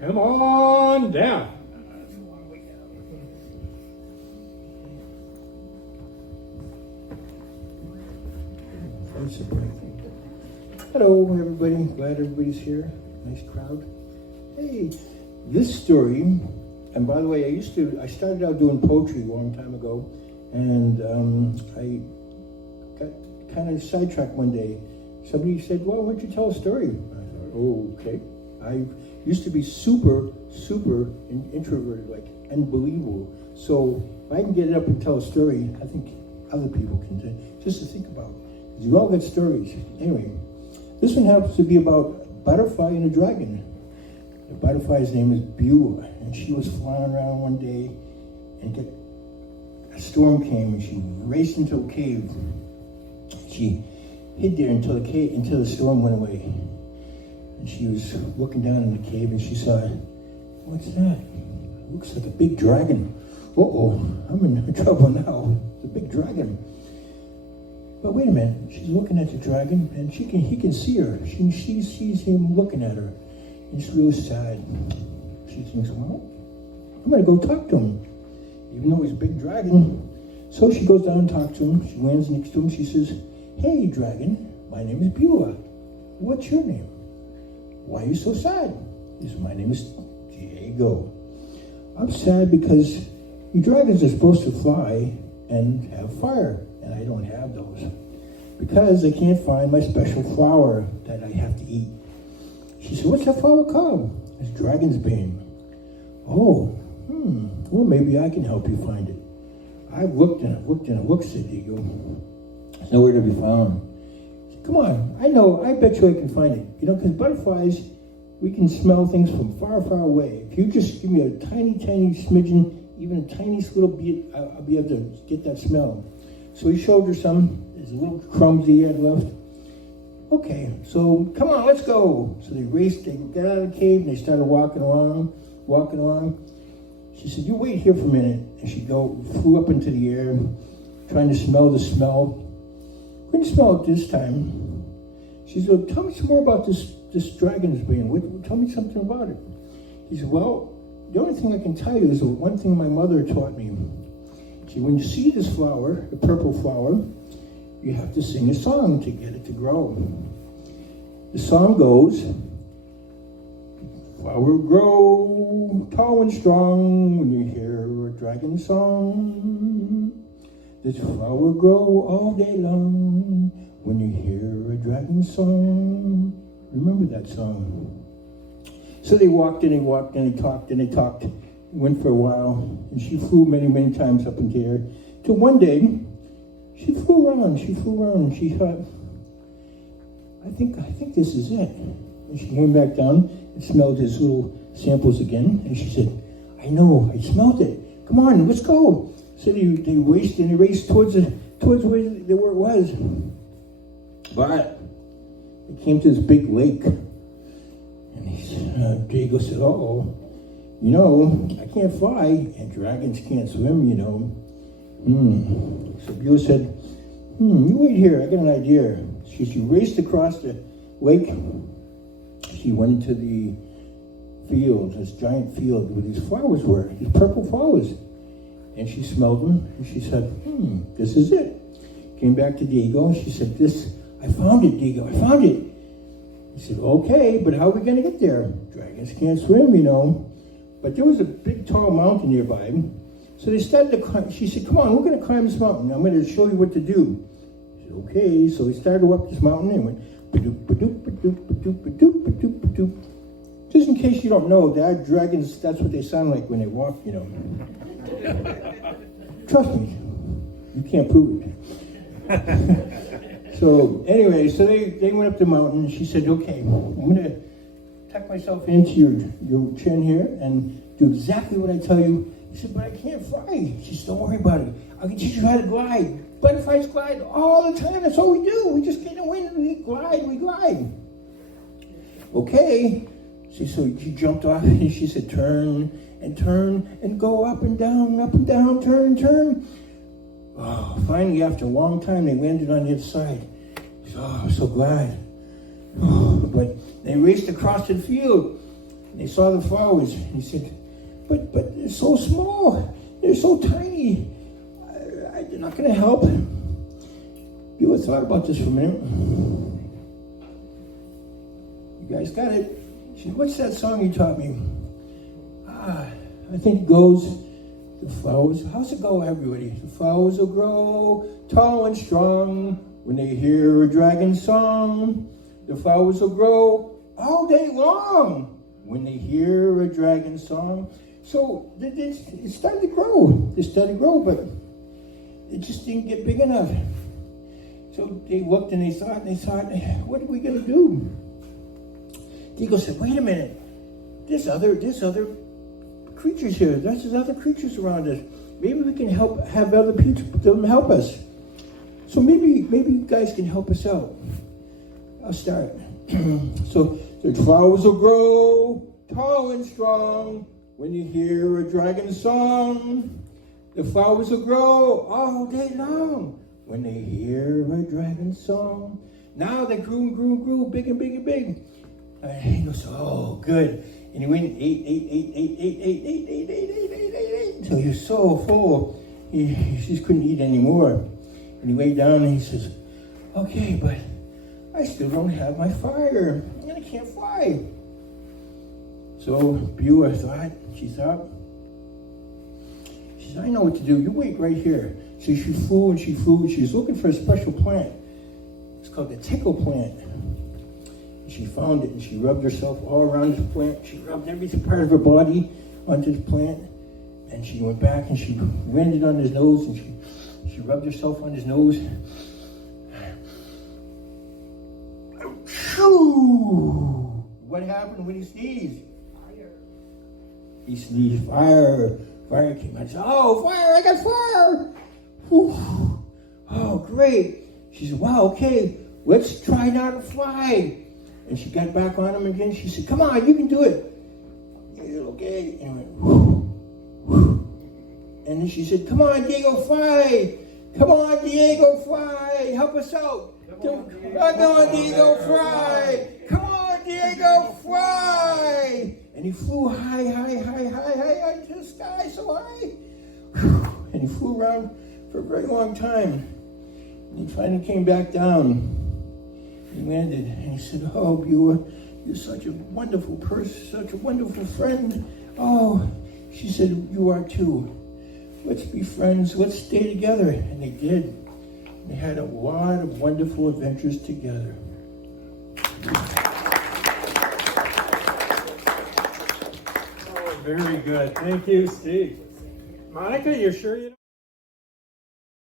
Come on down. Hello, everybody. Glad everybody's here. Nice crowd. Hey, this story, and by the way, I started out doing poetry a long time ago, and I got kind of sidetracked one day. Somebody said, well, why don't you tell a story? I thought, oh, okay. I used to be super introverted, like unbelievable. So if I can get up and tell a story, I think other people can too, just to think about. You all got stories. Anyway, this one happens to be about a butterfly and a dragon. The butterfly's name is Beulah, and she was flying around one day, and a storm came, and she raced into a cave. She hid there until the storm went away. And she was looking down in the cave, and she saw, what's that? It looks like a big dragon. Uh-oh, I'm in trouble now. It's a big dragon. But wait a minute, she's looking at the dragon, and he can see her. She sees him looking at her, and she's really sad. She thinks, well, I'm going to go talk to him, even though he's a big dragon. So she goes down and talks to him. She lands next to him. She says, hey, dragon, my name is Beulah. What's your name? Why are you so sad? He said, my name is Diego. I'm sad because you dragons are supposed to fly and have fire. And I don't have those because I can't find my special flower that I have to eat. She said, what's that flower called? It's dragon's bane. Oh, well, maybe I can help you find it. I've looked and I've looked and I've looked, said Diego. It's nowhere to be found. Said, come on, I know, I bet you I can find it. You know, because butterflies, we can smell things from far away. If you just give me a tiny smidgen, even a tiniest little bit, I'll be able to get that smell. So he showed her there's little crumbs he had left. Okay, so come on, let's go. So they got out of the cave and they started walking along. She said, you wait here for a minute. And she flew up into the air, trying to smell the smell. Couldn't smell it this time. She said, tell me some more about this dragon's bane. Tell me something about it. He said, well, the only thing I can tell you is the one thing my mother taught me. See, when you see this flower, the purple flower, you have to sing a song to get it to grow. The song goes, flower grow tall and strong when you hear a dragon song. This flower grow all day long when you hear a dragon song. Remember that song. So they walked and they talked. Went for a while, and she flew many times up in the air. Till one day, she flew around, and she thought, I think this is it. And she went back down and smelled his little samples again, and she said, I know, I smelled it. Come on, let's go. So they raced towards where it was. But they came to this big lake, and Diego said, uh-oh. You know, I can't fly, and dragons can't swim, you know. So Beulah said, you wait here, I got an idea. She raced across the lake. She went into the field, this giant field where these flowers were, these purple flowers. And she smelled them, and she said, this is it. Came back to Diego, and she said, I found it, Diego, I found it. He said, okay, but how are we going to get there? Dragons can't swim, you know. But there was a big, tall mountain nearby. So they started to climb. She said, come on, we're going to climb this mountain. I'm going to show you what to do. I said, okay. So they started up this mountain and went, ba-doop, ba-doop, ba-doop, ba-doop, ba-doop, ba-doop, ba-doop. Just in case you don't know, there are dragons, that's what they sound like when they walk, you know. Trust me, you can't prove it. So anyway, they went up the mountain, and she said, okay, I'm going to tuck myself into your chin here and do exactly what I tell you. He said, but I can't fly. She said, don't worry about it. I can teach you how to glide. Butterflies glide all the time. That's all we do. We just get in the wind and we glide. Okay. So she jumped off and she said, turn and go up and down, turn. Oh, finally, after a long time, they landed on the other side. She said, oh, I'm so glad. Oh, but they raced across the field. And they saw the flowers. And he said, but they're so small. They're so tiny. They're not going to help. You ever thought about this for a minute? You guys got it? She said, what's that song you taught me? I think it goes, the flowers, how's it go, everybody? The flowers will grow tall and strong when they hear a dragon song. The flowers will grow all day long when they hear a dragon song. So it started to grow. It started to grow, but it just didn't get big enough. So they looked and they thought, what are we going to do? The eagle said, wait a minute. There's other creatures here. There's other creatures around us. Maybe we can have other people help us. So maybe you guys can help us out. I'll start. So the flowers will grow tall and strong when you hear a dragon song. The flowers will grow all day long when they hear a dragon song. Now they grew, big and big and big. And he goes, oh, good. And he went and ate until he was so full, he just couldn't eat anymore. And he lay down and he says, okay, but I still don't have my fire, and I can't fly. So Beulah thought, she said, I know what to do. You wait right here. So she flew and she was looking for a special plant. It's called the tickle plant. She found it and she rubbed herself all around this plant. She rubbed every part of her body onto this plant. And she went back and she landed on his nose and she rubbed herself on his nose. What happened when he sneezed? Fire. He sneezed fire. Fire came out. She said, oh, fire, I got fire. Whew. Oh, great. She said, wow, okay, let's try now to fly. And she got back on him again. She said, come on, you can do it. He said, okay. And he went, whoo, whoo. And then she said, come on, Diego, fly. Come on, Diego, fly. Help us out. Come on, Diego, fly. Come on, Diego, fly. And he flew high into the sky, so high. And he flew around for a very long time. And he finally came back down. He landed and he said, oh, Beulah, you're such a wonderful person, such a wonderful friend. Oh, she said, you are too. Let's be friends. Let's stay together. And they did. They had a lot of wonderful adventures together. Oh, very good. Thank you, Steve. Monica, you're sure you don't?